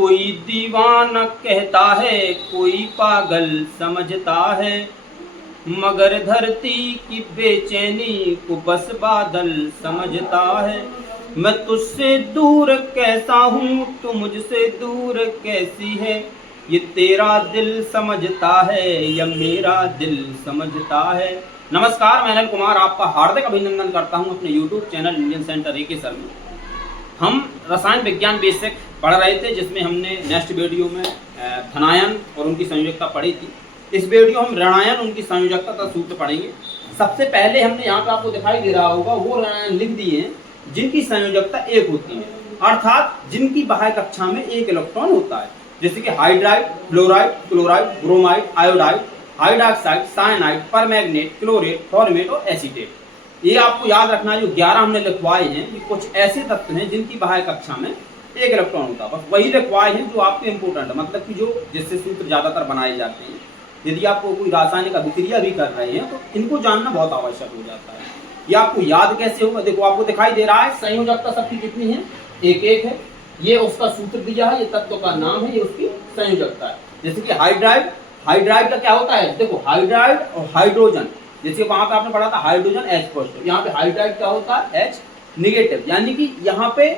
कोई दीवाना कहता है, कोई पागल समझता है, मगर धरती की बेचैनी को बस बादल समझता है। मैं तुझसे दूर कैसा हूँ, तू मुझसे दूर कैसी है, ये तेरा दिल समझता है या मेरा दिल समझता है। नमस्कार, मैं अनिल कुमार आपका हार्दिक अभिनंदन करता हूँ अपने YouTube चैनल इंडियन सेंटर ए के सर में। हम रसायन विज्ञान बेसिक पढ़ रहे थे, जिसमें हमने नेक्स्ट वीडियो में धनायन और उनकी संयोजकता पढ़ी थी। इस वीडियो हम ऋणायन, उनकी संयोजकता का सूत्र पढ़ेंगे। सबसे पहले हमने यहाँ पे आपको दिखाई दे रहा होगा वो ऋणायन लिख दिए हैं जिनकी संयोजकता एक होती है, अर्थात जिनकी बाह्य कक्षा में एक इलेक्ट्रॉन होता है, जैसे कि hydride, fluoride, chloride, bromide, iodide, hydroxide, cyanide, permanganate, chlorate, format और एसीटेट। ये आपको याद रखना है, जो 11 हमने लिखवाए हैं ये कुछ ऐसे तत्व हैं जिनकी बाह्य कक्षा में एक इलेक्ट्रॉन होता है। बस वही लिखवाए हैं जो आपके इंपोर्टेंट है, मतलब कि जो जिससे सूत्र ज्यादातर बनाए जाते हैं। यदि आपको कोई रासायनिक अभिक्रिया भी कर रहे हैं तो इनको जानना बहुत आवश्यक हो जाता है। ये आपको याद कैसे होगा, देखो आपको दिखाई दे रहा है संयोजकता सबकी कितनी है, एक एक है। ये उसका सूत्र दिया है, ये तत्व का नाम है, ये उसकी संयोजकता है। जैसे कि हाइड्राइड, हाइड्राइड का क्या होता है, देखो हाइड्राइड और हाइड्रोजन, जैसे वहां पे आपने पढ़ा था हाइड्रोजन H पॉजिटिव, यहाँ पे हाइड्राइड क्या होता है H निगेटिव, यानी कि यहाँ पे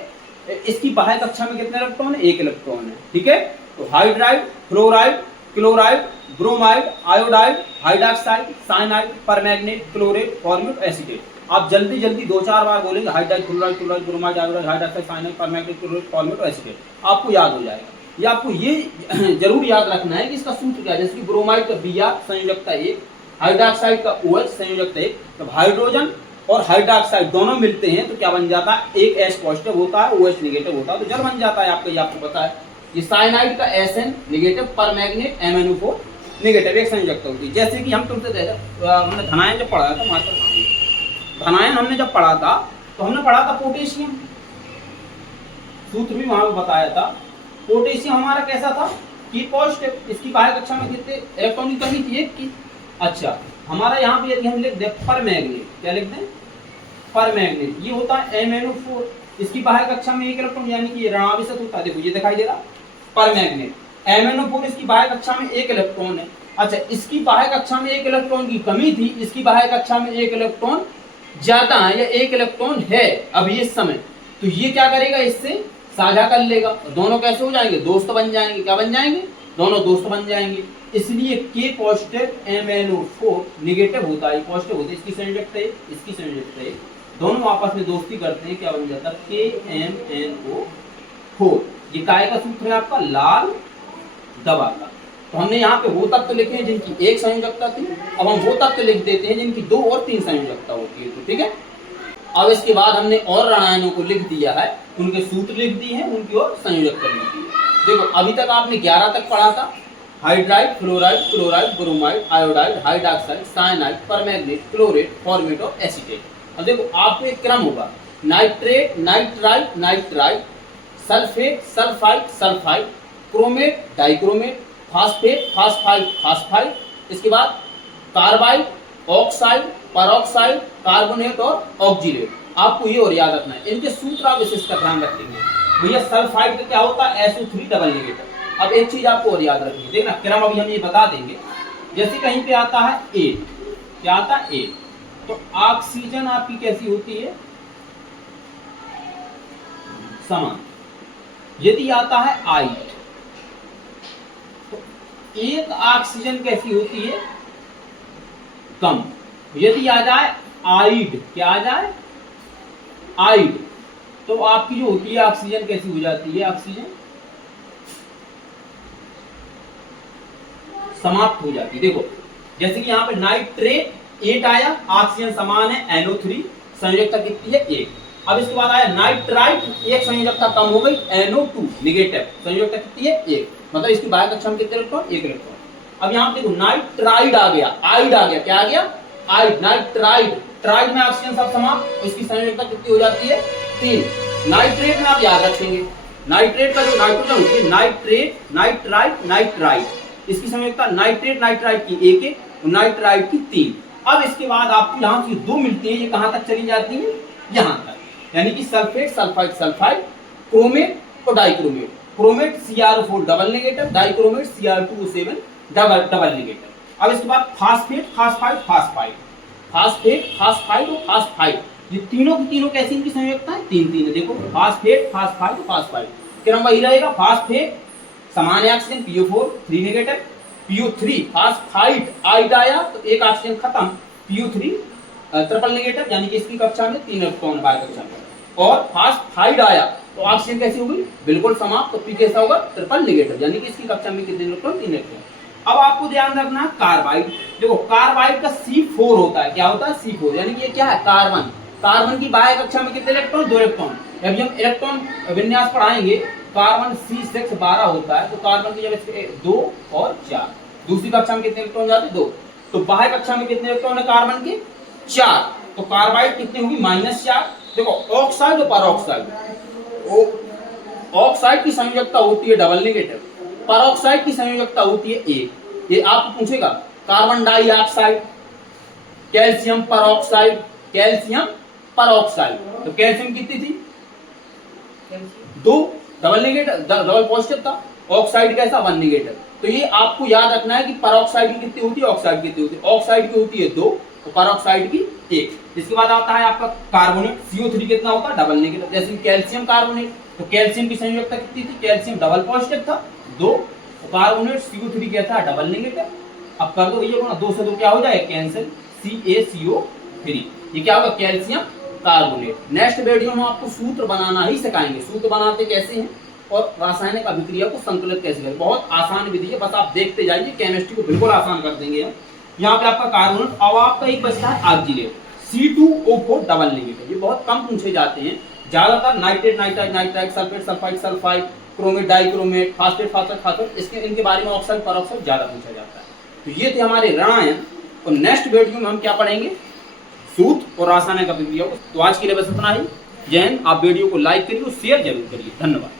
इसकी बाह्य कक्षा में कितने इलेक्ट्रॉन है, एक इलेक्ट्रॉन है। ठीक है, तो hydride, fluoride, chloride, bromide, iodide, hydroxide, cyanide, permanganate, chlorate, format, acetate. आप जल्दी जल्दी 2-4 बार बोलेंगे hydride, fluoride, chloride, bromide, iodide, hydroxide, cyanide, permanganate, chlorate, format और एसीटेट, आपको याद हो जाएगा। ये आपको ये जरूर याद रखना है कि इसका सूत्र क्या है। जैसे कि ब्रोमाइड का Br संयोजकता 1, हाइड्रॉक्साइड का OH संयोजकता 1, तो हाइड्रोजन और हाइड्रॉक्साइड दोनों मिलते हैं तो क्या बन जाता है, एक H पॉजिटिव होता है, OH निगेटिव होता है, तो जल बन जाता है आपका, ये आपको पता है। ये साइनाइड का SN negative, permanganate MnO4 negative, एक संयोजकता होती है। जैसे कि हम तुमसे हमने धनायन जब पढ़ा था, मास्टर धनायन हमने जब पढ़ा था तो हमने पढ़ा था पोटेशियम, सूत्र भी वहां पे बताया था। पोटेशियम हमारा कैसा था कि पॉजिटिव, इसकी बाह्य कक्षा में कितने इलेक्ट्रॉन की कमी थी, एक की। अच्छा, हमारा यहाँ पे यदि हम लिख दे परमैंगनेट, क्या लिखते हैं, परमैंगनेट, ये होता है MnO4, इसकी बाह्य कक्षा में एक इलेक्ट्रॉन, यानी कि ये ऋणाभिसत होता है। देखो ये दिखाई दे रहा परमैंगनेट, MnO4 इसकी बाह्य कक्षा में एक इलेक्ट्रॉन है। अच्छा, इसकी बाह्य कक्षा में एक इलेक्ट्रॉन की कमी थी, इसकी बाह्य कक्षा में एक इलेक्ट्रॉन ज्यादा है या एक इलेक्ट्रॉन है अभी इस समय, तो ये क्या करेगा, इससे साझा कर लेगा, दोनों कैसे हो जाएंगे, दोस्त बन जाएंगे। क्या बन जाएंगे, दोनों दोस्त बन जाएंगे। इसलिए K पॉजिटिव MnO4 निगेटिव होता है, पॉजिटिव होता है, इसकी संयोजकता है, इसकी संयोजकता है, दोनों आपस में दोस्ती करते हैं, क्या बन जाता है, KMnO4। ये काय का सूत्र है आपका, लाल दवा का। तो हमने यहाँ पे वो तत्व लिखे हैं जिनकी एक संयोजकता थी, अब हम वो तत्व लिख देते हैं जिनकी 2 और 3 संयोजकता होती है। तो ठीक है, अब इसके बाद हमने और ऋणायनों को लिख दिया है, उनके सूत्र लिख दिए हैं, उनकी और संयोजकता लिख दी है। देखो अभी तक आपने 11 तक पढ़ा था, hydride, fluoride, chloride, bromide, iodide, hydroxide, cyanide, permanganate, chlorate, format और एसीटेट। अब देखो आपको एक क्रम होगा, nitrate, nitride, nitride, sulphate, sulphide, sulphide, chromate, dichromate, phosphate, phosphide, phosphide, इसके बाद कार्बाइड, ऑक्साइड, परऑक्साइड, कार्बोनेट और ऑक्जीलेट। आपको ये और याद रखना है, इनके सूत्र आप इसका ध्यान रखेंगे। भैया सल्फाइड का क्या होता है, SO3 डबल नेगेटिव। अब एक चीज आपको और याद रखनी है, देखना क्रम अभी हम ये बता देंगे। जैसे कहीं पे आता है A, क्या आता है A, तो ऑक्सीजन आपकी कैसी होती है, समान। यदि आता है I, तो एक ऑक्सीजन कैसी होती है, कम। यदि आ जाए आइड, क्या आ जाए, आइड, तो आपकी जो होती है ऑक्सीजन कैसी हो जाती है, ऑक्सीजन समाप्त हो जाती है। देखो जैसे कि यहाँ पे नाइट्रेट 8 आया, ऑक्सीजन समान है NO3, संयोजकता कितनी है 1। अब इसके बाद आया नाइट्राइट, एक संयोजकता कम हो गई, NO2 निगेटिव, संयोजकता कितनी है 1, मतलब इसकी बाह्य कक्षा में कितने इलेक्ट्रॉन, 1 इलेक्ट्रॉन। अब यहाँ पे देखो नाइट्राइड आ गया, आइड आ गया, क्या आ गया, आइड, नाइट्राइड, ट्राइड में ऑक्सीजन सब समाप्त, इसकी संयोजकता कितनी हो जाती है 3। नाइट्रेट में आप याद रखेंगे, नाइट्रेट का जो नाइट्रोजन होती है, नाइट्रेट, नाइट्राइड, नाइट्राइड, इसकी संयोजकता नाइट्रेट नाइट्राइड की 1 और नाइट्राइड की 3। अब इसके बाद आपको यहाँ से 2 मिलती है, ये कहां तक चली जाती है, यहाँ तक, यानी कि सल्फेट, सल्फाइड, सल्फाइड, क्रोमेट और dichromate. Chromate CrO4 double negative, dichromate Cr2O7 double negative. अब इसके बाद phosphate, phosphide, phosphide, phosphate, phosphide और फास्फाइड, ये तीनों की तीनों कैसी इनकी संयोजकता है, तीन तीन है। देखो फास्फेट, फास्फाइड और फास्फाइड, क्रम वही रहेगा। फास्फेट समान oxygen PO4 3 negative, PO3 phosphide आइड आया तो एक ऑक्सीजन खत्म, PO3 ट्रिपल नेगेटिव, यानी कि इसकी कक्षा में 3 इलेक्ट्रॉन बाय कक्षा में, और फास्फाइड आया तो ऑक्सीजन कैसी हो गई, बिल्कुल समाप्त, तो P कैसा होगा, ट्रिपल नेगेटिव, यानी कि इसकी कक्षा में कितने इलेक्ट्रॉन, 3 इलेक्ट्रॉन। अब आपको ध्यान रखना है कार्बाइड, देखो कार्बाइड का C4 होता है, क्या होता है, C4, यानी कि ये क्या है, कार्बन, कार्बन की बाह्य कक्षा में कितने इलेक्ट्रॉन, 2 इलेक्ट्रॉन। अभी हम इलेक्ट्रॉन विन्यास पढ़ाएंगे, कार्बन C6 12 होता है, तो कार्बन की जब 2 और 4, दूसरी कक्षा में कितने इलेक्ट्रॉन जाते, 2, तो बाह्य कक्षा में कितने इलेक्ट्रॉन है कार्बन के, 4, तो कार्बाइड कितनी होगी, -4। देखो ऑक्साइड और परऑक्साइड, ऑक्साइड की संयोजकता होती है डबल नेगेटिव, परऑक्साइड की संयोजकता होती है 1। ये आपको पूछेगा carbon dioxide, calcium peroxide, calcium peroxide, तो कैल्शियम कितनी थी, 2, डबल नेगेटिव, डबल पॉजिटिव था, ऑक्साइड कैसा, 1 नेगेटिव। तो ये आपको याद रखना है कि परऑक्साइड की कितनी होती है, ऑक्साइड की कितनी होती है, ऑक्साइड की होती है 2 तो परऑक्साइड की 1। इसके बाद आता है आपका कार्बोनेट, CO3 कितना होता है, डबल नेगेटिव, जैसे कैल्शियम कार्बोनेट, तो कैल्शियम की संयोजकता कितनी थी, कैल्शियम डबल पॉजिटिव था 2, तो कार्बोनेट CO3 क्या था, डबल नेगेटिव। अब कर दो भैया ना, 2 से 2 क्या हो जाएगा, कैंसिल, CaCO3, ये क्या होगा, कैल्शियम कार्बोनेट। नेक्स्ट वीडियो में आपको सूत्र बनाना ही सिखाएंगे, सूत्र बनाते कैसे हैं और रासायनिक अभिक्रिया को संकलित कैसे करें, बहुत आसान विधि है, बस आप देखते जाइए, केमिस्ट्री को बिल्कुल आसान कर देंगे हम। यहाँ पे आपका कार्बोनेट, अब आपका एक बचता है ऑक्सीलेट, C2O4 डबल नेगेटिव, ये बहुत कम पूछे जाते हैं, ज्यादातर nitrate, nitride, nitride, sulphate, sulphide, sulphide, chromate, dichromate, phosphate, phosphate, phosphate, इसके इनके बारे में ऑक्साइड परऑक्साइड ज्यादा पूछा जाता है। तो ये थे हमारे ऋणायन, और नेक्स्ट वीडियो में हम क्या पढ़ेंगे, सूत्र और रासायनिक अभिक्रिया को। तो आज के लिए बस इतना ही, जय हिंद। आप वीडियो को लाइक करिए और शेयर जरूर करिए, धन्यवाद।